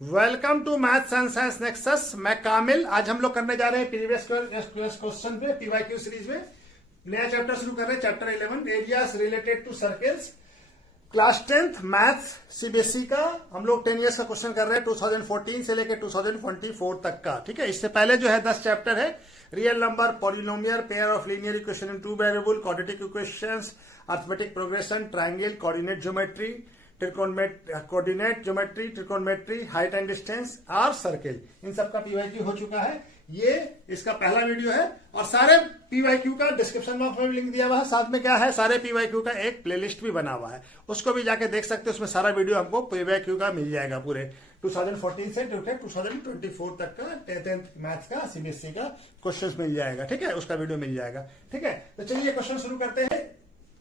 Welcome to maths and science nexus. मैं कामिल। आज हम लोग करने जा रहे हैं प्रीवियस क्वेश्चन पे पीवाईक्यू सीरीज में नया चैप्टर शुरू कर रहे हैं। Chapter 11 areas related to circles, class 10th maths CBSE का। हम लोग 10 इयर्स का क्वेश्चन कर रहे हैं 2014 से लेकर 2024 तक का। ठीक है, इससे पहले जो है 10 चैप्टर है। Real number, polynomial, pair of linear equation in two variable, quadratic equations, arithmetic progression, triangle, coordinate geometry, coordinate geometry, trigonometry, height and distance और सर्किल, इन सब का पीवाईक्यू हो चुका है। ये इसका पहला वीडियो है और सारे पीवाईक्यू का डिस्क्रिप्शन बॉक्स में लिंक दिया हुआ है। साथ में क्या है, सारे पीवाईक्यू का एक प्लेलिस्ट भी बना हुआ है, उसको भी जाके देख सकते हैं। उसमें सारा वीडियो हमको पीवाईक्यू का मिल जाएगा पूरे 2014 से 2024 तक का 10th मैथ्स का सीबीएसई का क्वेश्चन मिल जाएगा। ठीक है, उसका वीडियो मिल जाएगा। ठीक है, तो चलिए क्वेश्चन शुरू करते हैं।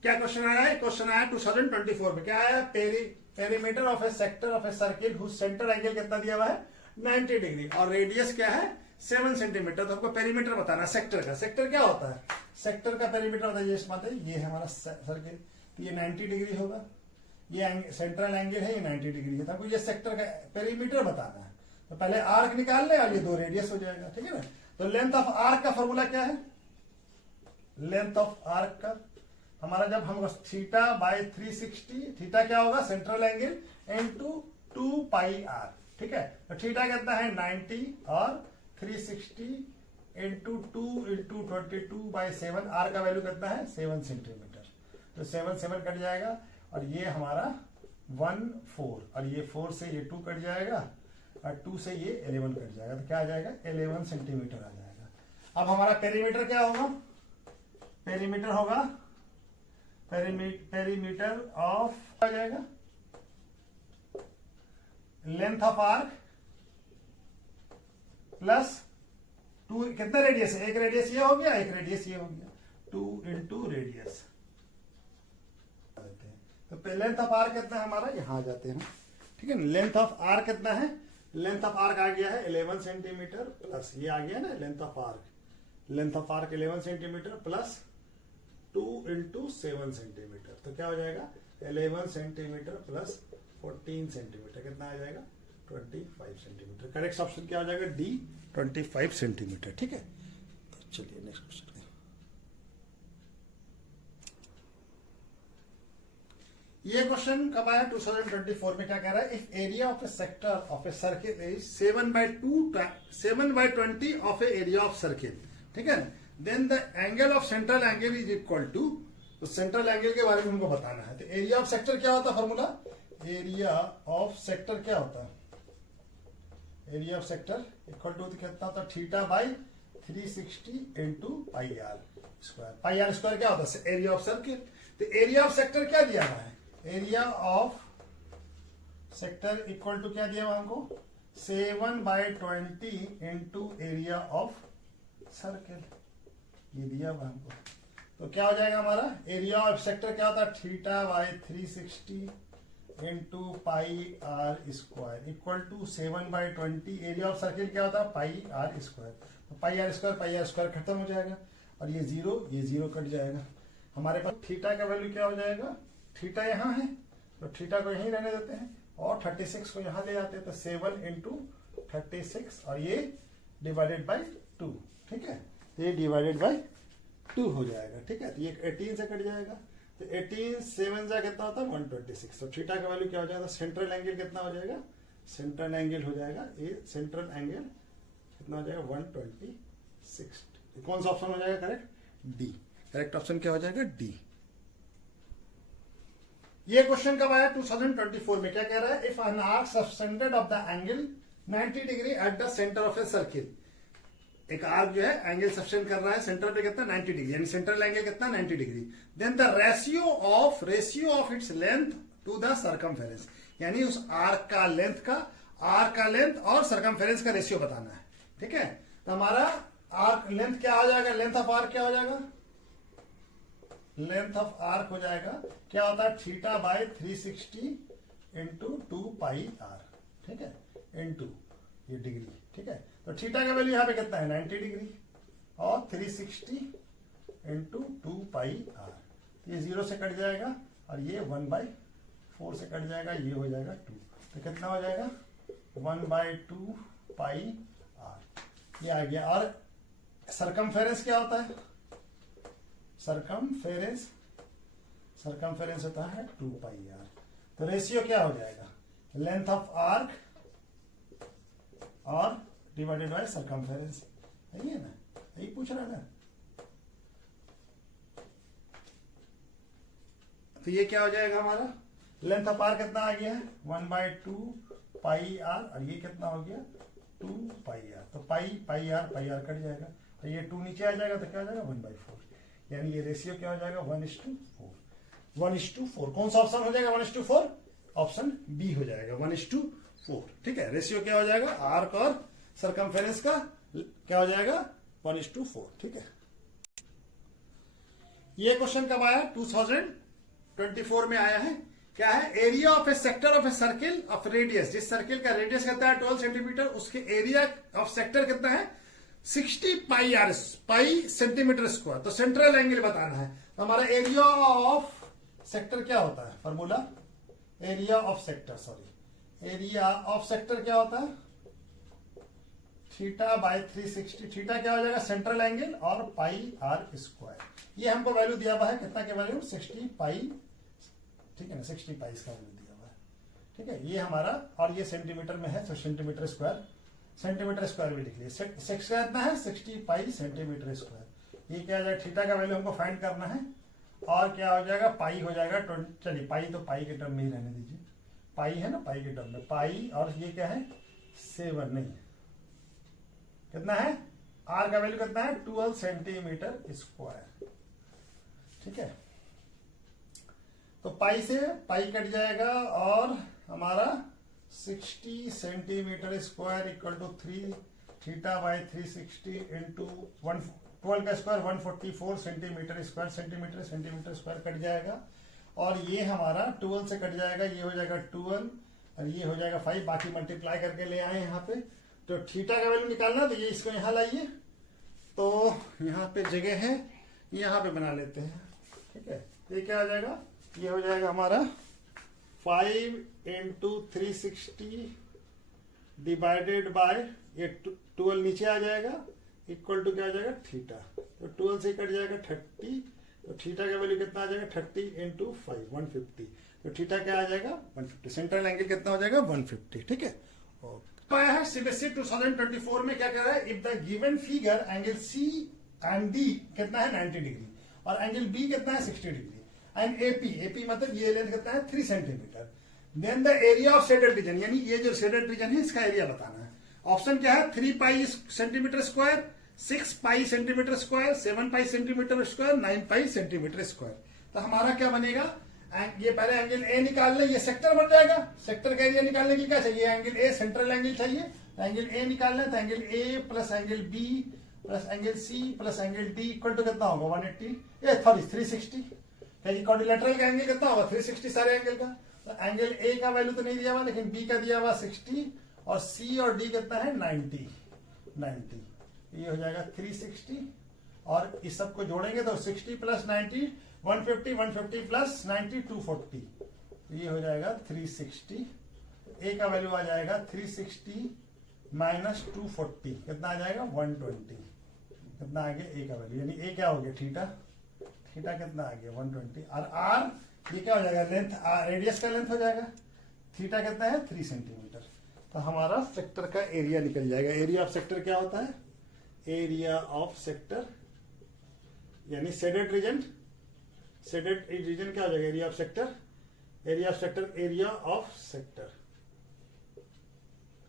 क्या क्वेश्चन आया है? क्वेश्चन आया 2024 में। क्या आया? Perimeter of a sector of a circle whose centre angle कितना दिया हुआ है? 90 डिग्री और रेडियस क्या है? 7 सेंटीमीटर। तो आपको पेरीमीटर बताना है सेक्टर का। सेक्टर क्या होता है? सेक्टर का पेरीमीटर बताइए। ये है हमारा सर्किल, तो ये 90 डिग्री होगा। ये सेंट्रल एंगल है, ये 90 डिग्री है। तो आपको ये सेक्टर का पेरीमीटर बताना है। तो पहले आर्क निकाल ले और ये 2 रेडियस हो जाएगा। ठीक है ना। तो लेंथ ऑफ आर्क का फॉर्मूला क्या है? लेंथ ऑफ आर्क का हमारा, जब हम थीटा बाय 360, थीटा क्या होगा? Central angle into 2 pi R. ठीक है, तो थीटा कितना है? 90 और 360 इंटू 2 इंटू 22/7। आर का वैल्यू कितना है? 7 सेंटीमीटर। तो 7 कट जाएगा और ये हमारा 1 4 और ये 4 से ये 2 कट जाएगा और 2 से ये 11 कट जाएगा। तो क्या आ जाएगा? 11 सेंटीमीटर आ जाएगा। अब हमारा पेरीमीटर क्या होगा? पेरीमीटर होगा पेरीमीटर ऑफ आ जाएगा लेंथ ऑफ आर्क प्लस 2। कितना रेडियस है? एक रेडियस ये हो गया, एक रेडियस ये हो गया, 2 इंटू रेडियस। तो लेंथ ऑफ आर्क कितना है हमारा? यहां आ जाते हैं। ठीक है, लेंथ ऑफ आर्क कितना है? लेंथ ऑफ आर्क आ गया है 11 सेंटीमीटर प्लस ये आ गया ना length of arc. Length of arc 11 centimetre plus 2 into 7 centimetre. तो क्या हो जाएगा? 11 सेंटीमीटर प्लस 14 सेंटीमीटर। कितना आ जाएगा? 25 सेंटीमीटर। करेक्ट ऑप्शन क्या हो जाएगा? D, 25 centimetre. ठीक है, तो चलिए नेक्स्ट क्वेश्चन। ये क्वेश्चन कब आया? 2024 में। क्या कह रहा है? If area of a sector of a circle is 7/20 of a area of circle. ठीक है, then the angle of central angle is equal to. तो सेंट्रल एंगल के बारे में हमको बताना है। तो एरिया ऑफ सेक्टर क्या होता है? फॉर्मूला एरिया ऑफ सेक्टर क्या होता है? Area of sector equal to कितना होता है? Theta by 360 into pi R square. Pi R square क्या होता है? Area of circle. तो एरिया ऑफ सेक्टर क्या दिया हुआ है? Area of sector equal to क्या दिया हुआ हमको? 7/20 इंटू एरिया ऑफ सर्किल, ये दिया हुआ हमको। तो क्या हो जाएगा हमारा? एरिया ऑफ सेक्टर क्या होता है? Theta by 360 into pi R square equal to 7/20। Area of circle क्या होता है? Pi R square. तो पाई आर स्क्वायर खत्म हो जाएगा और ये जीरो कट जाएगा। हमारे पास थीटा का वैल्यू क्या हो जाएगा? थीटा यहाँ है तो थीटा को यहीं रहने देते हैं और 36 को यहां ले जाते हैं। तो 7 इंटू 36 और ये डिवाइडेड बाई 2। ठीक है, ये डिवाइडेड बाई 2 हो जाएगा। ठीक है, तो ये 18 से कट जाएगा। तो 18 7 जा कितना होता है? 126। तो थीटा का वैल्यू क्या हो जाएगा? सेंट्रल एंगल कितना हो जाएगा? सेंट्रल एंगल हो जाएगा, ये सेंट्रल एंगल कितना हो जाएगा? 126। कौन सा ऑप्शन हो जाएगा करेक्ट? डी। करेक्ट ऑप्शन क्या हो जाएगा? डी। ये क्वेश्चन कब आया? 2024 में। क्या कह रहा है? If an arc subtended of the angle 90 degree at the centre of a circle. एक आर्क जो है एंगल सब्टेंड कर रहा है सेंटर पे कितना? 90 डिग्री, यानी सेंट्रल एंगल कितना? 90 degree. Then the ratio of its length to the circumference, यानी उस आर्क का लेंथ और सर्कमफेरेंस का रेशियो बताना है। ठीक है, तो हमारा आर्क लेंथ क्या हो जाएगा? लेंथ ऑफ आर्क क्या हो जाएगा? लेंथ ऑफ आर्क हो जाएगा क्या होता है? Theta by 360 into 2 pi R. ठीक है, इंटू ये डिग्री। ठीक है, तो थीटा का वैल्यू यहाँ पे कितना है? 90 डिग्री और 360 इंटू 2 पाई आर। तो ये 0 से कट जाएगा और ये 1/4 से कट जाएगा, ये हो जाएगा 2। तो कितना हो जाएगा? 1/2 पाई आर, ये आ गया। और सरकमफेरेंस क्या होता है? सरकमफेरेंस होता है 2 पाई आर। तो रेशियो क्या हो जाएगा? लेंथ ऑफ आर्क और डिवाइडेड बाय सरकमफेरेंस, है ना? यही पूछ रहा है। तो ये क्या हो जाएगा हमारा? लेंथ ऑफ आर कितना आ गया है? 1/2 पाई आर, और ये कितना हो गया? 2 पाई आर। तो पाई आर कट जाएगा, तो ये 2 नीचे आ जाएगा, तो क्या हो जाएगा? 1/4। यानी ये रेशियो क्या हो जाएगा? 1:4। 1:4 कौन सा ऑप्शन हो जाएगा? 1:4 ऑप्शन बी हो जाएगा, 1:4। ठीक है, रेशियो क्या हो जाएगा? आर्क और सरकमफेरेंस का क्या हो जाएगा? 1:4। ठीक है, ये क्वेश्चन कब आया? 2024 में आया है। क्या है? Area of a sector of a circle of radius, जिस सर्किल का रेडियस कितना है 12 सेंटीमीटर, उसके एरिया ऑफ सेक्टर कितना है? 60 पाई आर, पाई सेंटीमीटर स्क्वायर। तो सेंट्रल एंगल बताना है। तो हमारा एरिया ऑफ सेक्टर क्या होता है? Formula area of sector, area of sector क्या होता है? θ/360। थीटा क्या हो जाएगा? सेंट्रल एंगल, और पाई आर स्क्वायर। ये हमको वैल्यू दिया हुआ है, कितना के वैल्यू? 60 पाई। ठीक है ना, 60 पाई इसका वैल्यू दिया हुआ है। ठीक है, ये हमारा, और ये सेंटीमीटर में है, तो सेंटीमीटर स्क्वायर भी लिख लिया। सेक्शन कितना है? 60 पाई सेंटीमीटर स्क्वायर। ये क्या हो जाएगा? थीटा का वैल्यू हमको फाइंड करना है। और क्या हो जाएगा? पाई हो जाएगा 20। चलिए पाई तो पाई के टर्म में ही रहने दीजिए, पाई है ना, पाई के टर्म में पाई। और ये क्या है? 7 नहीं, कितना है? आर का वैल्यू कितना है? 12 सेंटीमीटर स्क्वायर। ठीक है, तो पाई से पाई कट जाएगा, और हमारा 60 centimetre square equal to 3 θ/360 into 12 का स्क्वायर 144 सेंटीमीटर स्क्वायर कट जाएगा। और ये हमारा 12 से कट जाएगा, ये हो जाएगा 12, और ये हो जाएगा 5। बाकी मल्टीप्लाई करके ले आए यहाँ पे। तो थीटा का वैल्यू निकालना, तो ये इसको यहाँ लाइए, तो यहाँ पे जगह है, यहाँ पे बना लेते हैं। ठीक है, ये क्या हो जाएगा? ये हो जाएगा हमारा 5 इंटू 360 डिवाइडेड बाय, ये 12 नीचे आ जाएगा, इक्वल टू क्या आ जाएगा? थीटा। तो 12 से कट जाएगा 30, तो थीटा का वैल्यू कितना आ जाएगा? 30 इंटू 5, 150। तो थीटा क्या आ जाएगा? 150। सेंट्रल एंगल कितना हो जाएगा? 150। ठीक है, आया है सीबीएसई 2024 में। क्या कह रहा है? If the given figure angle C and D कितना है? 90 डिग्री, और एंगल बी कितना है? 60 डिग्री, एंड एपी मतलब ये लेंथ कितना है? 3 centimetre. Then the area of shaded region, यानी ये जो शेडेड रीजन है इसका एरिया बताना है। ऑप्शन क्या है? 3 पाई सेंटीमीटर स्क्वायर, 6 पाई सेंटीमीटर स्क्वायर, 7 पाई सेंटीमीटर स्क्वायर, 9 पाई सेंटीमीटर स्क्वायर। तो हमारा क्या बनेगा? ये पहले एंगल ए निकाल ले, ये सेक्टर बन जाएगा। सेक्टर का एरिया निकालने के लिए क्या चाहिए? एंगल ए, सेंट्रल एंगल चाहिए। तो एंगल ए निकालना है, तो angle A plus angle B plus angle C plus angle D equal to कितना होगा? 180, 360। क्वाड्रिलेटरल का एंगल कितना होगा? 360 सारे एंगल का। तो एंगल ए का वैल्यू तो नहीं दिया हुआ, लेकिन बी का दिया हुआ 60, और सी और डी कितना है? 90। ये हो जाएगा 360, और इस सबको जोड़ेंगे तो 60 प्लस 90 150, 150 प्लस 90 240। ये हो जाएगा 360। ए का वैल्यू आ जाएगा 360 माइनस 240, कितना आ जाएगा? 120। कितना आ गया ए का वैल्यू? यानी ए क्या हो गया? थीटा कितना आ गया? 120। और आर ये क्या हो जाएगा? लेंथ, रेडियस का लेंथ हो जाएगा। थीटा कितना है? 3 सेंटीमीटर। तो हमारा सेक्टर का एरिया निकल जाएगा। एरिया ऑफ सेक्टर क्या होता है? एरिया ऑफ सेक्टर यानी शेडेड रीजन क्या हो जाएगा? Area of sector, area of sector.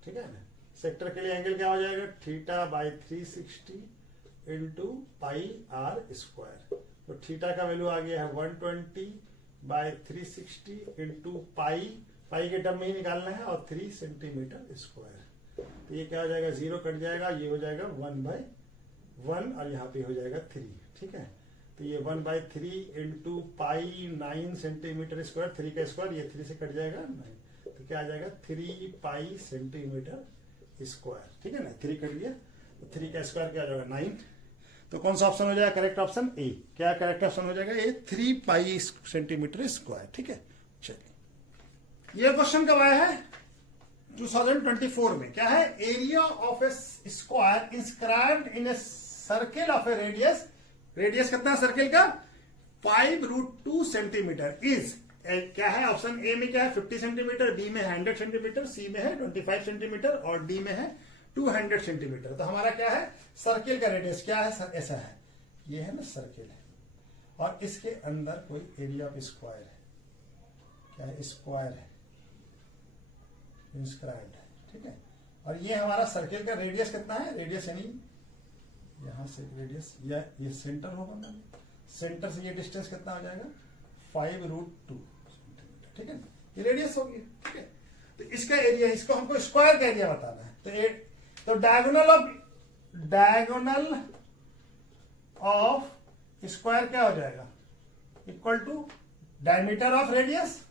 ठीक है ना? सेक्टर के लिए एंगल क्या हो जाएगा? θ/360 इंटू पाई आर स्क्वायर। तो थीटा का वैल्यू आ गया है 120/360 इंटू पाई के टर्म में ही निकालना है, और 3 सेंटीमीटर स्क्वायर। तो ये क्या हो जाएगा? 0 कट जाएगा, ये हो जाएगा 1/1, और यहाँ पे हो जाएगा 3। ठीक है, तो ये 1/3 इंटू पाई 9 सेंटीमीटर स्क्वायर, 3 का स्क्वायर, ये 3 से कट जाएगा 9, तो क्या आ जाएगा? 3 पाई सेंटीमीटर स्क्वायर। ठीक है ना, 3 कर लिया, तो 3 का स्क्वायर क्या आ जाएगा? 9। तो कौन सा ऑप्शन हो जाएगा? Correct option A. क्या करेक्ट ऑप्शन हो जाएगा? ए, 3 पाई सेंटीमीटर स्क्वायर। ठीक है, चलिए, ये क्वेश्चन कब आया है? 2024 में क्या है, area of A square inscribed in A circle of A radius, radius कितना है सर्किल का 5√2 सेंटीमीटर इज, क्या है ऑप्शन ए में क्या है 50 सेंटीमीटर, बी में है 100 सेंटीमीटर, सी में है 25 सेंटीमीटर और डी में है 200 सेंटीमीटर। तो हमारा क्या है सर्किल का रेडियस क्या है सर, ऐसा है, ये है ना सर्किल है और इसके अंदर कोई एरिया ऑफ स्क्वायर है, क्या है स्क्वायर है इंस्क्राइब्ड है, ठीक है। और ये हमारा सर्किल का रेडियस कितना है, रेडियस यानी यहां से रेडियस या ये सेंटर होगा ना, सेंटर से ये डिस्टेंस कितना हो जाएगा 5√2 सेंटीमीटर, ठीक है ना, ये रेडियस होगी, ठीक है। तो इसका एरिया, इसको हमको स्क्वायर का एरिया बताना है। तो डायगोनल ऑफ स्क्वायर क्या हो जाएगा, equal to diameter of radius,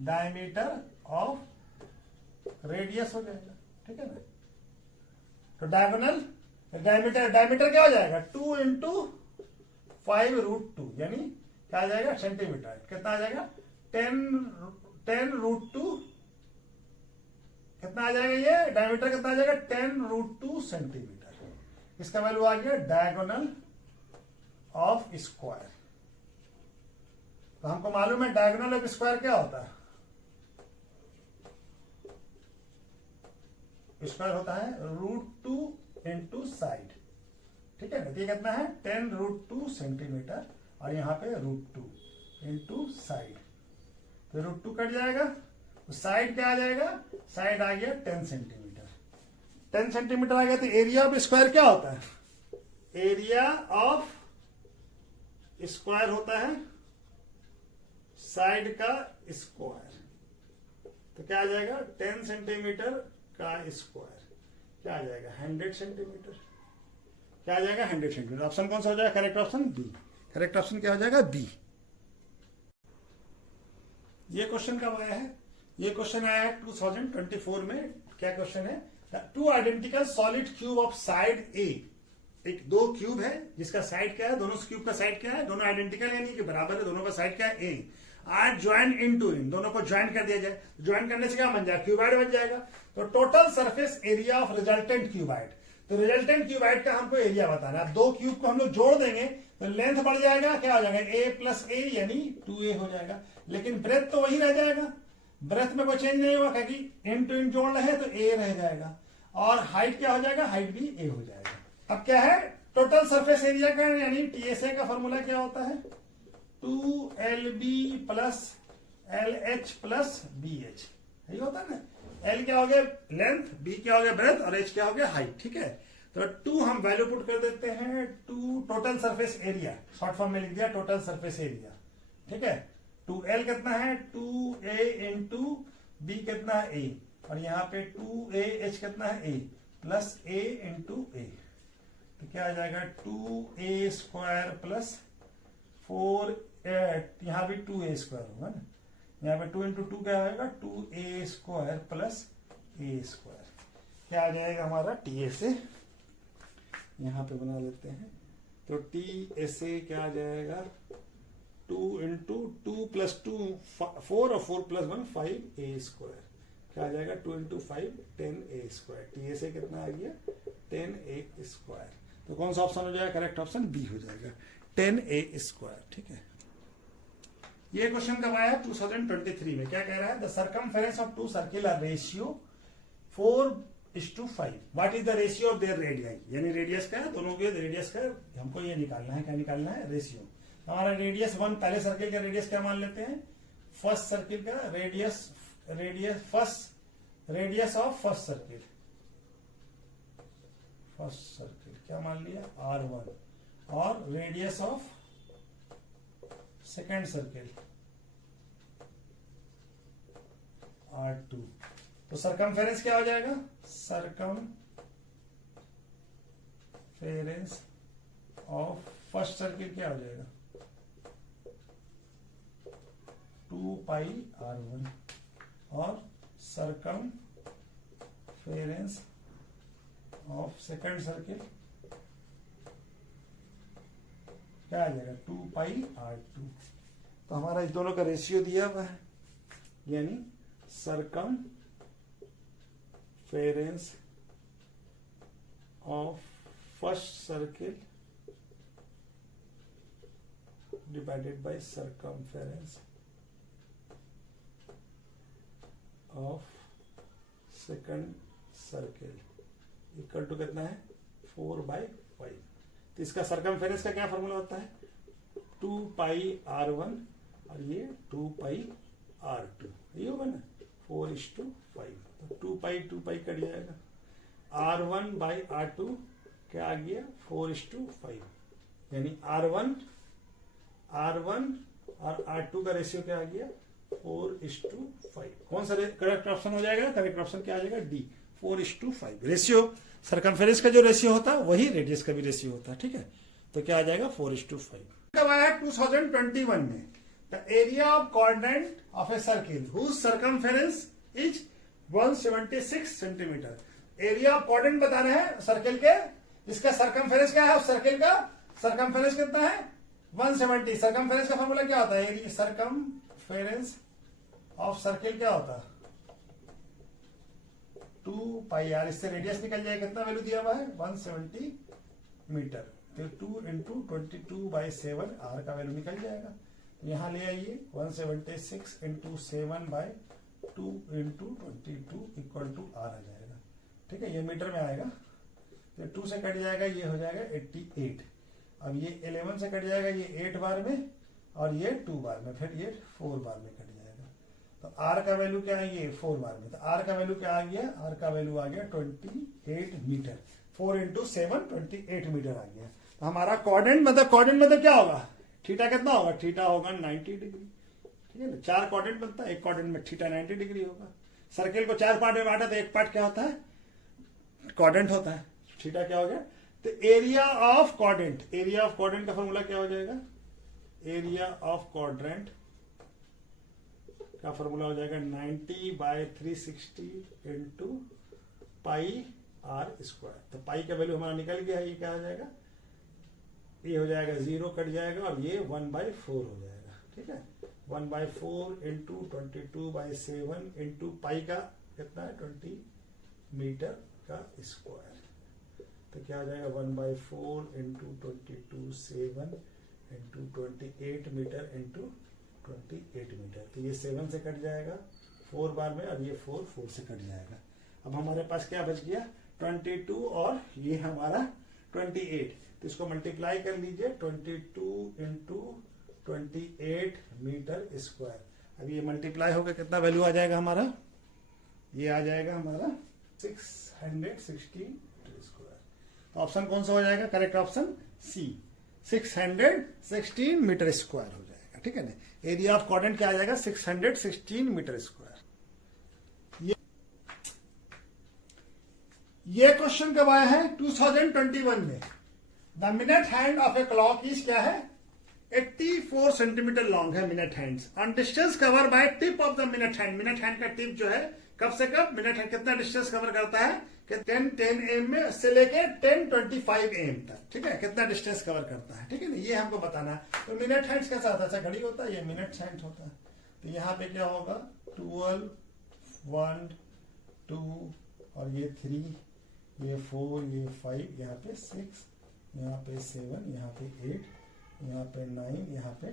diameter of radius हो जाएगा, ठीक है ना। तो डायमीटर क्या हो जाएगा 2 × 5√2 यानी क्या आ जाएगा सेंटीमीटर, कितना आ जाएगा 10√2, कितना आ जाएगा ये डायमीटर कितना आ जाएगा 10√2 सेंटीमीटर। इसका वैल्यू आ गया डायगोनल ऑफ स्क्वायर। तो हमको मालूम है डायगोनल ऑफ स्क्वायर क्या होता है, स्क्वायर होता है √2 × साइड, ठीक है ना। ये कितना है 10√2 सेंटीमीटर और यहाँ पे √2 × साइड, तो √2 कट जाएगा, तो साइड क्या आ जाएगा, साइड आ गया 10 सेंटीमीटर, 10 सेंटीमीटर आ गया। तो एरिया ऑफ स्क्वायर क्या होता है, एरिया ऑफ स्क्वायर होता है साइड का स्क्वायर, तो क्या आ जाएगा 10 सेंटीमीटर का स्क्वायर क्या आ जाएगा 100 सेंटीमीटर, क्या आ जाएगा 100 सेंटीमीटर। ऑप्शन कौन सा हो जाएगा correct option B, correct option क्या हो जाएगा बी। ये क्वेश्चन कब आया है, ये क्वेश्चन आया है 2024 में। क्या क्वेश्चन है, two identical solid cube of side A, एक दो क्यूब है जिसका साइड क्या है, दोनों क्यूब का साइड क्या है, दोनों आइडेंटिकल यानी कि बराबर है, दोनों का साइड क्या है ए, आर ज्वाइन इनटू इन, दोनों को ज्वाइन कर दिया जाए, ज्वाइन करने से क्या बन जाएगा क्यूबाइड बन जाएगा। तो total surface area of resultant cuboid, तो रिजल्टेंट क्यूबाइड का हमको एरिया बताना है। दो क्यूब को हम लोग जोड़ देंगे तो लेंथ बढ़ जाएगा, क्या हो जाएगा a + a यानी 2a हो जाएगा, लेकिन ब्रेथ तो वही रह जाएगा, ब्रेथ में कोई चेंज नहीं होगा क्योंकि इन टू इन जोड़ रहे हैं तो a रह जाएगा, और हाइट क्या हो जाएगा, हाइट भी a हो जाएगा। अब क्या है टोटल सरफेस एरिया का यानी TSA का फॉर्मूला क्या होता है 2LB + LH + BH, यही होता है ना। L क्या हो गया लेंथ, B क्या हो गया ब्रेथ और H क्या हो गया हाइट, ठीक है। तो 2 हम वैल्यू पुट कर देते हैं, 2 total surface area short form में लिख दिया टोटल सरफेस एरिया, ठीक है। 2L कितना है 2A × B कितना है A, और यहाँ पे 2AH कितना है A + A × A, तो क्या आ जाएगा 2A² + 4, यहाँ भी 2A² होगा ना, यहाँ पे 2 × 2 क्या आएगा 2A² + A², क्या आ जाएगा हमारा TSA, यहाँ पे बना लेते हैं। तो TSA क्या आ जाएगा 2 × 2 + 2 4 और 4 + 1 5A², क्या आ जाएगा 2 × 5 10A², TSA कितना आ गया 10A²। तो कौन सा ऑप्शन हो जाएगा करेक्ट ऑप्शन बी हो जाएगा 10A², ठीक है। ये क्वेश्चन कब आया 2023 में। क्या कह रहा है the circumference of 2 circle are ratio 4:5, what is the ratio of their radius, यानी रेडियस का दोनों के रेडियस का हमको ये निकालना है, क्या निकालना है रेशियो। हमारा रेडियस 1 पहले सर्किल का रेडियस क्या मान लेते हैं, फर्स्ट सर्किल का radius radius of first circle क्या मान लिया R1, और radius of second circle R2। तो सरकमफेरेंस क्या हो जाएगा, सरकमफेरेंस ऑफ फर्स्ट सर्किल क्या हो जाएगा 2πr1, और सरकमफेरेंस ऑफ सेकेंड सर्किल क्या आ जाएगा 2πr2। तो हमारा इस दोनों का रेशियो दिया हुआ है, यानी circumference circumference of first circle divided by circumference of second circle equal to कितना है 4/5। तो इसका सर्कमफेरेंस का क्या फॉर्मूला होता है 2πr1 और ये 2πr2, ये होगा ना 4:5। तो 2π कट जाएगा, r1/r2 क्या आ गया 4:5, यानी r1 और r2 का रेशियो क्या आ गया 4:5। कौन सा करेक्ट ऑप्शन हो जाएगा? करेक्ट ऑप्शन क्या आ जाएगा डी 4:5। रेशियो सर्कमफेरेंस का जो रेशियो होता है वही रेडियस का भी रेशियो होता है, ठीक है। तो क्या आ जाएगा 4:5। कब आया 2021 में the area of quadrant of a circle whose circumference is 176 centimetre. Area of quadrant बता रहे हैं सर्किल के, इसका सर्कमफेरेंस क्या है उस सर्किल का? सर्कमफेरेंस कितना है 170। सर्कमफेरेंस का फॉर्मूला क्या होता है? सर्कमफेरेंस ऑफ सर्किल क्या होता है 2πr। इससे रेडियस निकल जाएगा, कितना वैल्यू दिया हुआ है 170 मीटर। तो 2 × 22/7 r का वैल्यू निकल जाएगा। यहां ले आइए 176 × 7/2 × 22 इक्वल टू r आ जाएगा, ठीक है। ये मीटर में आएगा, तो 2 से कट जाएगा, ये हो जाएगा 88। अब ये 11 से कट जाएगा, ये 8 बार में और ये 2 बार में, फिर ये 4 बार में कट जाएगा। तो r का वैल्यू क्या है? ये 4 बार में। तो r का वैल्यू क्या आ गया? r का वैल्यू आ गया 28 मीटर। 4 × 7 28 मीटर आ गया। तो हमारा क्वाड्रेंट मतलब क्या होगा? थीटा कितना होगा? थीटा होगा 90 डिग्री, ठीक है ना। 4 क्वाड्रेंट बनता है, एक क्वाड्रेंट में थीटा 90 डिग्री होगा। सर्किल को 4 पार्ट में बांटा तो एक पार्ट क्या होता है? क्वाड्रेंट होता है। थीटा क्या हो गया? तो एरिया ऑफ क्वाड्रेंट का फॉर्मूला क्या हो जाएगा? एरिया ऑफ क्वाड्रेंट का फॉर्मूला हो जाएगा 90/360 × πr²। तो पाई का वैल्यू हमारा निकल गया है, ये क्या हो जाएगा? ये हो जाएगा 0 कट जाएगा और ये 1/4 हो जाएगा, ठीक है। 1/4 × 22/7 × पाई का कितना है 20 मीटर का स्क्वायर। तो क्या आ जाएगा 1/4 × 22/7 × 28 मीटर × 28 मीटर। तो ये 7 से कट जाएगा 4 बार में और ये 4 से कट जाएगा। अब हमारे पास क्या बच गया 22 और ये हमारा 28। तो इसको मल्टीप्लाई कर लीजिए 22 × 28 मीटर स्क्वायर। अब ये मल्टीप्लाई होकर कितना वैल्यू आ जाएगा हमारा? ये आ जाएगा हमारा 660 स्क्वायर। तो ऑप्शन कौन सा हो जाएगा? Correct option C 616 metre square हो जाएगा, ठीक है ना। एरिया ऑफ क्वाड्रेंट क्या आ जाएगा 616 मीटर स्क्वायर। ये क्वेश्चन कब आया है 2021 में। The minute hand of a clock is क्या है 84 सेंटीमीटर लॉन्ग है minute hands on distance cover by tip of the minute hand. Minute hand का टिप जो है कब से कब मिनट हैंड कितना डिस्टेंस कवर करता है कि 10 एम में से लेके 10:25 AM तक, ठीक है। कितना डिस्टेंस कवर करता है, ठीक है ना, ये हमको बताना है। तो मिनट हैंड्स कैसा होता है? अच्छा घड़ी होता है, ये मिनट हैंड होता है। तो यहाँ पे क्या होगा 12 1 2 और ये 3 ये 4 ये 5 यहाँ पे 6 यहाँ पे 7 यहाँ पे 8 यहाँ पे 9 यहाँ पे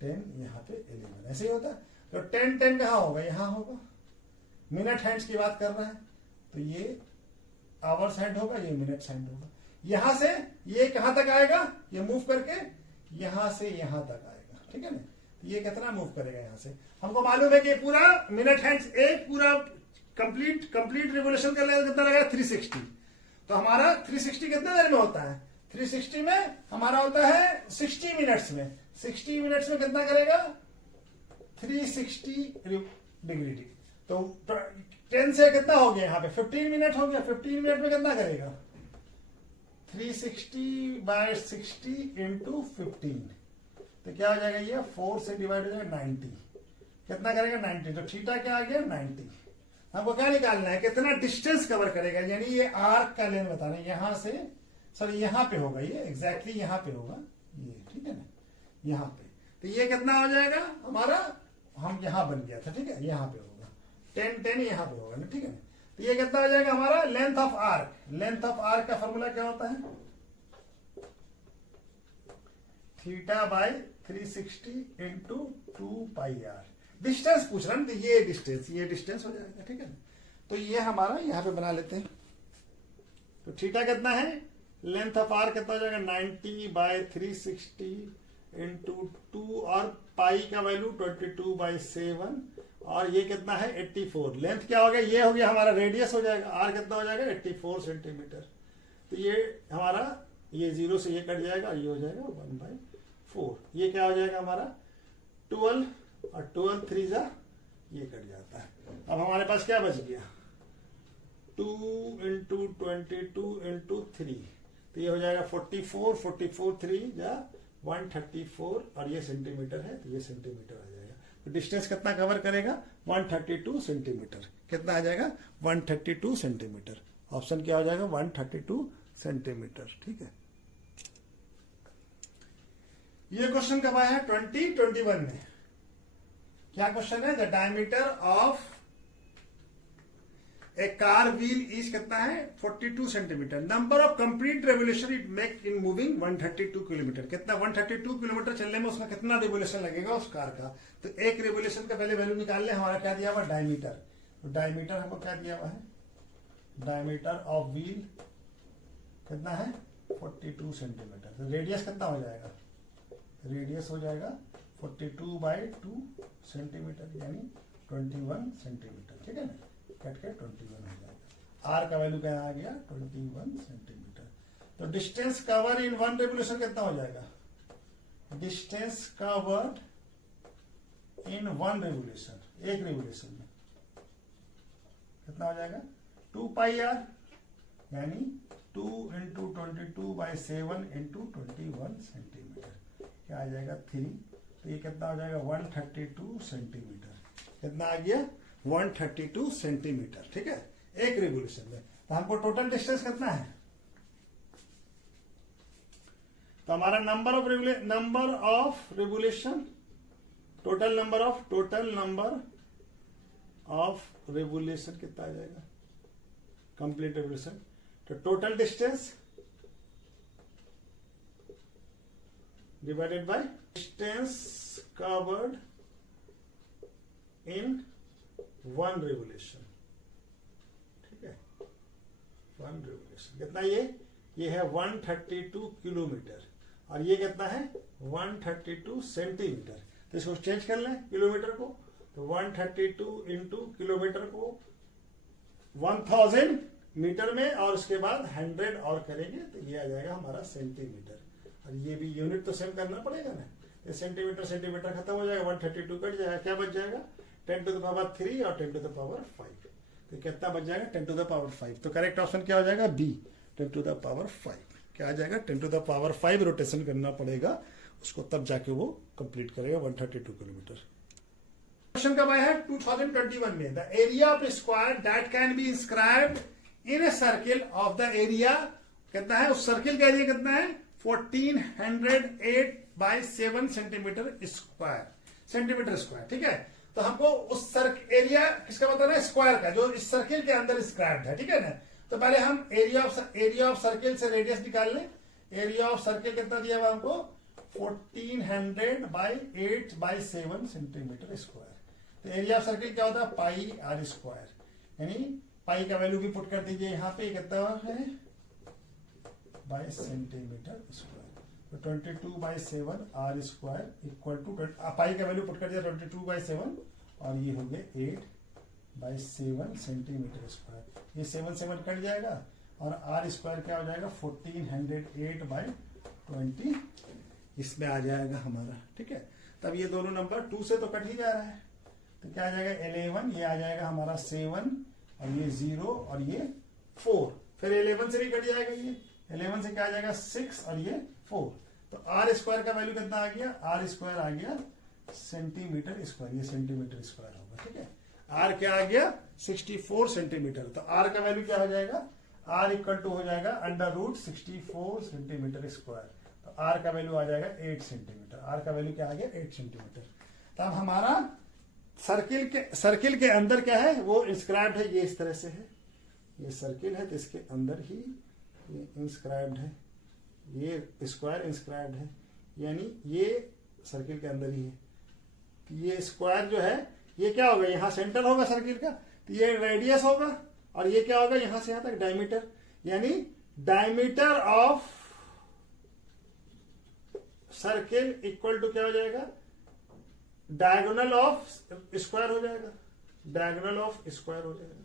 10 यहाँ पे 11 ऐसे ही होता है। तो 10 कहाँ होगा? यहाँ होगा। मिनट हैंड्स की बात कर रहे हैं तो ये आवर्स हैंड होगा, ये मिनट्स हैंड होगा। यहां से ये कहां तक आएगा? ये मूव करके यहां से यहां तक आएगा, ठीक है ना। ये कितना मूव करेगा? यहां से हमको मालूम है कि पूरा मिनट हैंड्स एक पूरा कंप्लीट रिवोल्यूशन कर लेगा, कितना लगेगा 360। तो हमारा 360 कितने देर में होता है? 360 में हमारा होता है 60 मिनट्स में। 60 मिनट्स में कितना करेगा 360 डिग्री। तो 10 से कितना हो गया यहाँ पे 15 मिनट हो गया। 15 मिनट में कितना करेगा 360/60 × 15। तो क्या हो जाएगा ये 4 से डिवाइड हो जाएगा 90। कितना करेगा 90। तो थीटा क्या आ गया 90। हमको क्या निकालना है कितना डिस्टेंस कवर करेगा, यानी ये आर्क का लेंथ बताना है। यहां से सॉरी यहाँ पे होगा, ये एग्जैक्टली यहाँ पे होगा ये, ठीक है ना, यहाँ पे। तो ये कितना हो जाएगा हमारा, हम यहाँ बन गया था, ठीक है, यहाँ पे होगा 10 यहाँ पे होगा ना, ठीक है ना। तो ये कितना हो जाएगा हमारा length of arc. Length of arc का फॉर्मूला क्या होता है, theta by 360 into 2 pi R. Distance पूछ रहा है, तो ये डिस्टेंस हो जाएगा, ठीक है। तो ये हमारा यहां पे बना लेते हैं। तो थीटा कितना है, लेंथ ऑफ आर कितना हो जाएगा 90 बाई 360 इंटू 2 और पाई का वैल्यू 22/7 और ये कितना है 84। लेंथ क्या हो गया, ये हो गया हमारा रेडियस हो जाएगा, आर कितना हो जाएगा 84 सेंटीमीटर। तो ये हमारा ये 0 से ये कट जाएगा, ये हो जाएगा 1/4। ये क्या हो जाएगा हमारा 12 और 12 3 जा ये कट जाता है। अब हमारे पास क्या बच गया 2 इंटू 22 इंटू 3, तो ये हो जाएगा 44 44 3 जा 134 और ये सेंटीमीटर है, तो ये सेंटीमीटर आ जाएगा। तो डिस्टेंस कितना कवर करेगा 132 सेंटीमीटर। कितना आ जाएगा 132 सेंटीमीटर। ऑप्शन क्या हो जाएगा 132 सेंटीमीटर, ठीक है। ये क्वेश्चन कब आया है 2021 में। क्या क्वेश्चन है, the diameter of A car wheel is कितना है 42 centimetre. Number of complete revolution it make in moving 132 kilometre. कितना 132 किलोमीटर चलने में उसमें कितना रेवोल्यूशन लगेगा उस कार का। तो एक रेवोल्यूशन का पहले वैल्यू निकाल ले। हमारा क्या दिया हुआ डायमीटर, तो डायमीटर हमको क्या दिया हुआ है, डायमीटर ऑफ व्हील कितना है 42 सेंटीमीटर। तो रेडियस कितना हो जाएगा, रेडियस हो जाएगा 42/2 सेंटीमीटर यानी 21 सेंटीमीटर, ठीक है ना। कट के 21 हो जाएगा। आर का वैल्यू क्या आ गया 21 सेंटीमीटर। तो distance cover in one revolution कितना हो जाएगा, distance covered in one revolution, एक रेवोल्यूशन में कितना हो जाएगा 2 पाई आर यानी 2 इंटू 22/7 इंटू 21 सेंटीमीटर। क्या आ जाएगा 3। तो ये कितना हो जाएगा 132 सेंटीमीटर। कितना आ गया 132 सेंटीमीटर, ठीक है, एक रेवोल्यूशन में। तो हमको टोटल डिस्टेंस कितना है, तो हमारा number of revolution total number of revolution कितना आ जाएगा कंप्लीट रेवोल्यूशन। तो total distance divided by distance covered in one revolution, ठीक है, वन रेवोल्यूशन कितना ये है 132 किलोमीटर और ये कितना है 132 सेंटीमीटर। तो इसको चेंज कर लें किलोमीटर को, तो 132 इंटू किलोमीटर को 1000 मीटर में और उसके बाद 100 और करेंगे तो ये आ जाएगा हमारा सेंटीमीटर। और ये भी यूनिट तो सेम करना पड़ेगा ना, ये सेंटीमीटर खत्म हो जाएगा 132 कट जाएगा, क्या बच जाएगा 10 to the power 3 और 10 to the power 5। तो कितना बच जाएगा 10 to the power 5। तो करेक्ट ऑप्शन क्या हो जाएगा बी 10 to the power 5। क्या आ जाएगा 10 to the power 5 रोटेशन करना पड़ेगा उसको, तब जाके वो कंप्लीट करेगा 132 किलोमीटर। क्वेश्चन कब आया है 2021 में। The area of square that can be inscribed in A circle of the area कितना है, उस सर्किल का एरिया कितना है 1408/7 सेंटीमीटर स्क्वायर, ठीक है। तो हमको उस एरिया किसका बताना है स्क्वायर का, जो इस सर्किल के अंदर स्क्राइब्ड है, ठीक है ना। तो पहले हम एरिया ऑफ सर्किल से रेडियस निकाल लें। एरिया ऑफ सर्किल कितना दिया हुआ हमको 1400/8/7 सेंटीमीटर स्क्वायर। तो एरिया ऑफ सर्किल क्या होता है पाई आर स्क्वायर, यानी पाई का वैल्यू भी पुट कर दीजिए यहाँ पे कितना है बाई सेंटीमीटर स्क्वायर। तो 22/7 आर स्क्वायर इक्वल टू पाई का वैल्यू पुट कर दिया 22/7 और ये हो गया 8/7 सेंटीमीटर स्क्वायर। ये 7 कट जाएगा और आर स्क्वायर क्या हो जाएगा 1408/20 इसमें आ जाएगा हमारा, ठीक है। तब ये दोनों नंबर 2 से तो कट ही जा रहा है, तो क्या आ जाएगा 11, ये आ जाएगा हमारा 7 और ये 0 और ये 4, फिर 11 से भी कट जाएगा, ये 11 से क्या आ जाएगा 6 और ये 4। तो आर स्क्वायर का वैल्यू कितना आ गया, आर स्क्वायर आ गया सेंटीमीटर स्क्वायर, ये सेंटीमीटर स्क्वायर होगा, ठीक है। आर क्या आ गया 64 सेंटीमीटर। तो आर का वैल्यू क्या हो जाएगा, आर इक्वल टू हो जाएगा √64 सेंटीमीटर स्क्वायर। तो आर का वैल्यू आ जाएगा 8 सेंटीमीटर। आर का वैल्यू क्या आ गया 8 सेंटीमीटर। तो अब हमारा सर्किल के अंदर क्या है वो इंस्क्राइब्ड है, ये इस तरह से है, ये सर्किल है तो इसके अंदर ही ये इंस्क्राइब्ड है, ये स्क्वायर इंस्क्राइब्ड है, यानी ये सर्किल के अंदर ही है। तो ये स्क्वायर जो है ये क्या होगा, यहाँ सेंटर होगा सर्किल का, तो ये रेडियस होगा, और ये क्या होगा यहां से यहां तक डायमीटर, यानी diameter of circle equal to क्या हो जाएगा, डायगोनल ऑफ स्क्वायर हो जाएगा, डायगोनल ऑफ स्क्वायर हो जाएगा।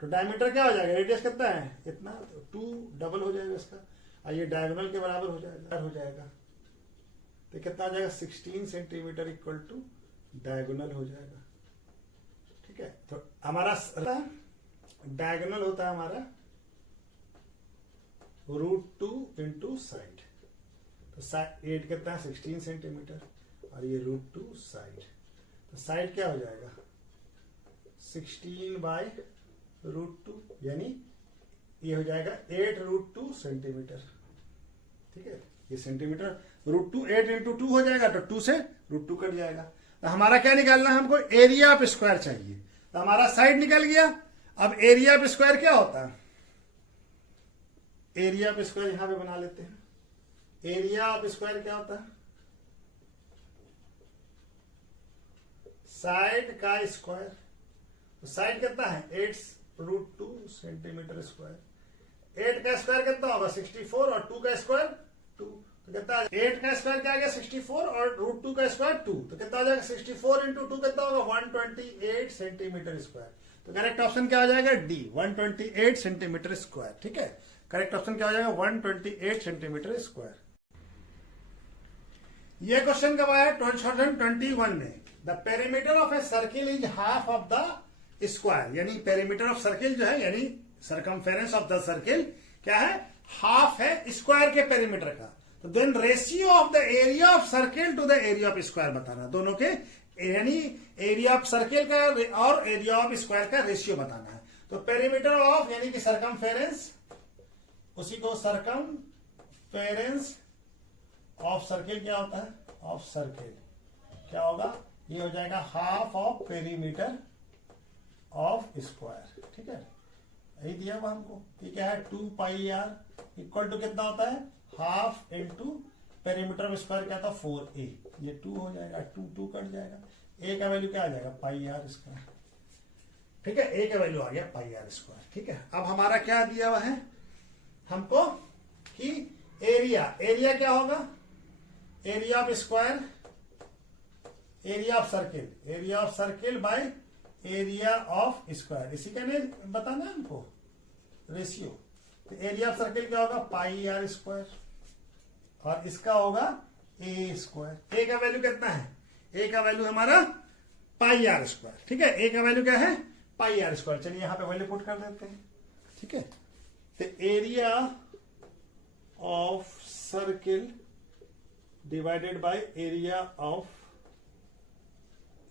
तो डायमीटर क्या हो जाएगा, रेडियस कितना है इतना, तो 2 डबल हो जाएगा इसका, और ये डायगोनल के बराबर हो जाएगा, तो कितना हो जाएगा 16 सेंटीमीटर इक्वल टू डायगोनल हो जाएगा। ठीक है, तो हमारा डायगोनल होता है हमारा √2 इंटू साइड, तो साइड कितना है 16 सेंटीमीटर, और ये √2 साइड, तो साइड क्या हो जाएगा 16/√2, यानी ये हो जाएगा 8√2 सेंटीमीटर। ठीक है, ये सेंटीमीटर √2 8 इंटू 2 हो जाएगा, तो 2 से √2 कट जाएगा। तो हमारा क्या निकालना है, हमको एरिया ऑफ स्क्वायर चाहिए। तो हमारा साइड निकल गया। अब एरिया ऑफ स्क्वायर क्या होता है, एरिया ऑफ स्क्वायर यहां पे बना लेते हैं। एरिया ऑफ स्क्वायर क्या होता है, साइड का स्क्वायर। तो साइड कितना है 8√2 सेंटीमीटर स्क्वायर। 8 का स्क्वायर कितना होगा 64, और 2 का स्क्वायर 2, तो कितना 8 का स्क्वायर क्या आ गया 64, और √2 का स्क्वायर 2, तो कितना हो जाएगा 64 इंटू 2 कितना होगा 128 सेंटीमीटर स्क्वायर। तो करेक्ट ऑप्शन क्या हो जाएगा डी, 128 सेंटीमीटर स्क्वायर। ठीक है, करेक्ट ऑप्शन क्या हो जाएगा 128 सेंटीमीटर स्क्वायर। ये क्वेश्चन कब आया 2021 में। The perimeter of a circle is half of the square, यानी पेरीमीटर ऑफ सर्किल जो है, यानी सरकमफेरेंस ऑफ द सर्किल क्या है, हाफ है स्क्वायर के पेरीमीटर का। तो then ratio of the area of circle to the area of square बताना, दोनों के यानी एरिया ऑफ सर्किल का और एरिया ऑफ स्क्वायर का रेशियो बताना है। तो पेरीमीटर ऑफ यानी कि सरकमफेरेंस, उसी को सरकमफेरेंस ऑफ सर्किल क्या होता है, ऑफ सर्किल क्या होगा, ये हो जाएगा half of perimeter of square. ठीक है, यही दिया हुआ हमको कि क्या है 2πr इक्वल टू कितना होता है half into perimeter of square क्या था 4a, ये 2 हो जाएगा, 2 कट जाएगा, a का वैल्यू क्या आ जाएगा πr स्क्वायर। ठीक है, a का वैल्यू आ गया πr स्क्वायर। ठीक है, अब हमारा क्या दिया हुआ है हमको कि एरिया क्या होगा, area of square, area of circle by area of square, इसी का नहीं बताना है हमको रेशियो। तो एरिया ऑफ सर्किल क्या होगा πr स्क्वायर, और इसका होगा a स्क्वायर। a का वैल्यू कितना है, a का वैल्यू हमारा πr स्क्वायर। ठीक है, a का वैल्यू क्या है πr स्क्वायर। चलिए यहां पे वैल्यू पुट कर देते हैं। ठीक है, तो area of circle divided by area of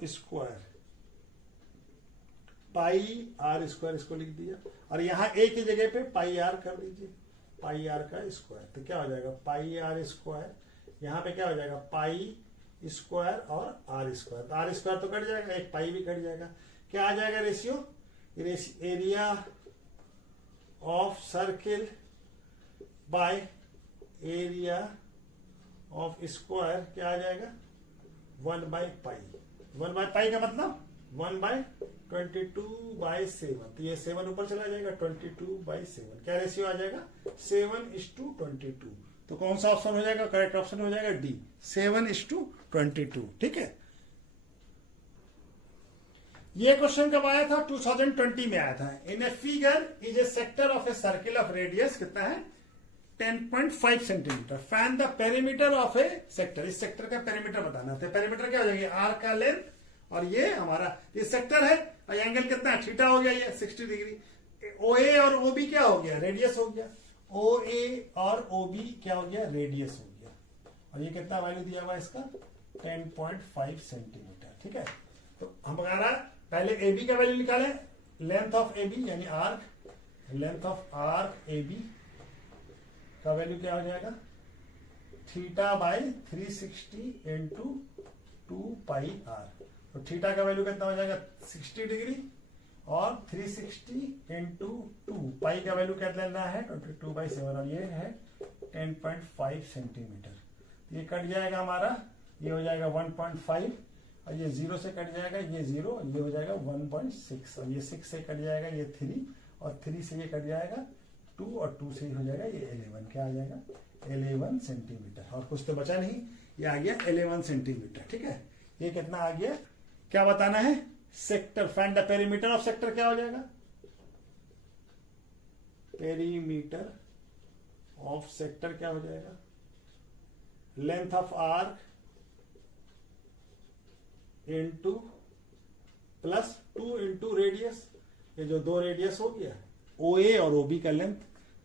square πr square, इसको लिख दिया, और यहां a की जगह पे πr कर दीजिए, πr का स्क्वायर। तो क्या हो जाएगा πr स्क्वायर, यहां पे क्या हो जाएगा पाई स्क्वायर और r स्क्वायर, तो r स्क्वायर तो कट जाएगा, एक पाई भी कट जाएगा, क्या आ जाएगा ratio, area of circle by area of square क्या आ जाएगा 1/पाई। 1/पाई का मतलब 1/22/7, तो ये 7 ऊपर चला जाएगा 22/7, क्या रेशियो आ जाएगा 7:22। तो कौन सा ऑप्शन हो जाएगा, करेक्ट ऑप्शन हो जाएगा डी 7:22। ठीक है, ये क्वेश्चन कब आया था 2020 में आया था। In a figure is a sector of a circle of radius कितना है 10.5 centimetre, find the perimeter of a sector. इस सेक्टर का पेरीमीटर बताना है। पेरीमीटर क्या हो जाएगा आर का लेंथ, और ये हमारा ये सेक्टर है, और एंगल कितना है थीटा हो गया ये 60 डिग्री। OA और OB क्या हो गया रेडियस हो गया, OA और OB क्या हो गया रेडियस हो गया, और ये कितना वैल्यू दिया हुआ इसका 10.5 सेंटीमीटर। ठीक है, तो हमारा पहले AB का वैल्यू निकाले, लेंथ ऑफ AB यानी arc, length of arc AB का वैल्यू क्या हो जाएगा θ/360 इंटू 2πr। तो थीटा का वैल्यू कितना हो जाएगा 60 डिग्री, और 360 इंटू 2, पाई का वैल्यू क्या लेना है 22/7 और ये है 10.5 सेंटीमीटर। ये कट जाएगा हमारा, ये हो जाएगा 1.5 और ये 0 से कट जाएगा, ये 0, ये हो जाएगा 1.6 और ये 6 से कट जाएगा ये 3 और 3 से ये कट जाएगा 2 और 2 से हो जाएगा ये 11। क्या आ जाएगा 11 सेंटीमीटर। और कुछ तो बचा नहीं, ये आ गया 11 सेंटीमीटर। ठीक है, ये कितना आ गया, क्या बताना है sector, find the perimeter of sector. क्या हो जाएगा पेरीमीटर ऑफ सेक्टर, क्या हो जाएगा length of arc into plus 2 into radius. ये जो 2 रेडियस हो गया OA और OB का लेंथ,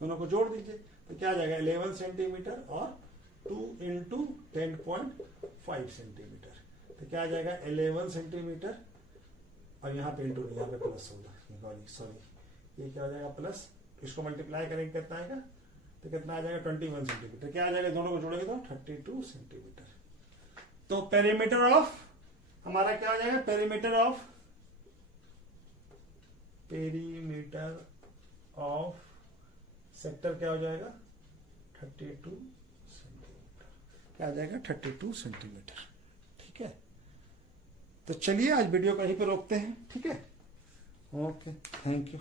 दोनों को जोड़ दीजिए तो क्या आ जाएगा 11 सेंटीमीटर और 2 इंटू 10.5 सेंटीमीटर। तो क्या आ जाएगा 11 सेंटीमीटर और यहाँ पे इंटू नहीं, यहाँ पे प्लस होगा, सॉरी ये क्या हो जाएगा प्लस, इसको मल्टीप्लाई करेंगे कितना आएगा, तो कितना आ जाएगा 21 सेंटीमीटर। क्या आ जाएगा दोनों को जोड़ेंगे तो 32 सेंटीमीटर। तो पेरीमीटर ऑफ हमारा क्या हो जाएगा, पेरीमीटर ऑफ सेक्टर क्या हो जाएगा 32 सेंटीमीटर। क्या आ जाएगा 32 सेंटीमीटर। ठीक है, तो चलिए आज वीडियो को यहीं पे रोकते हैं। ठीक है, ओके, थैंक यू।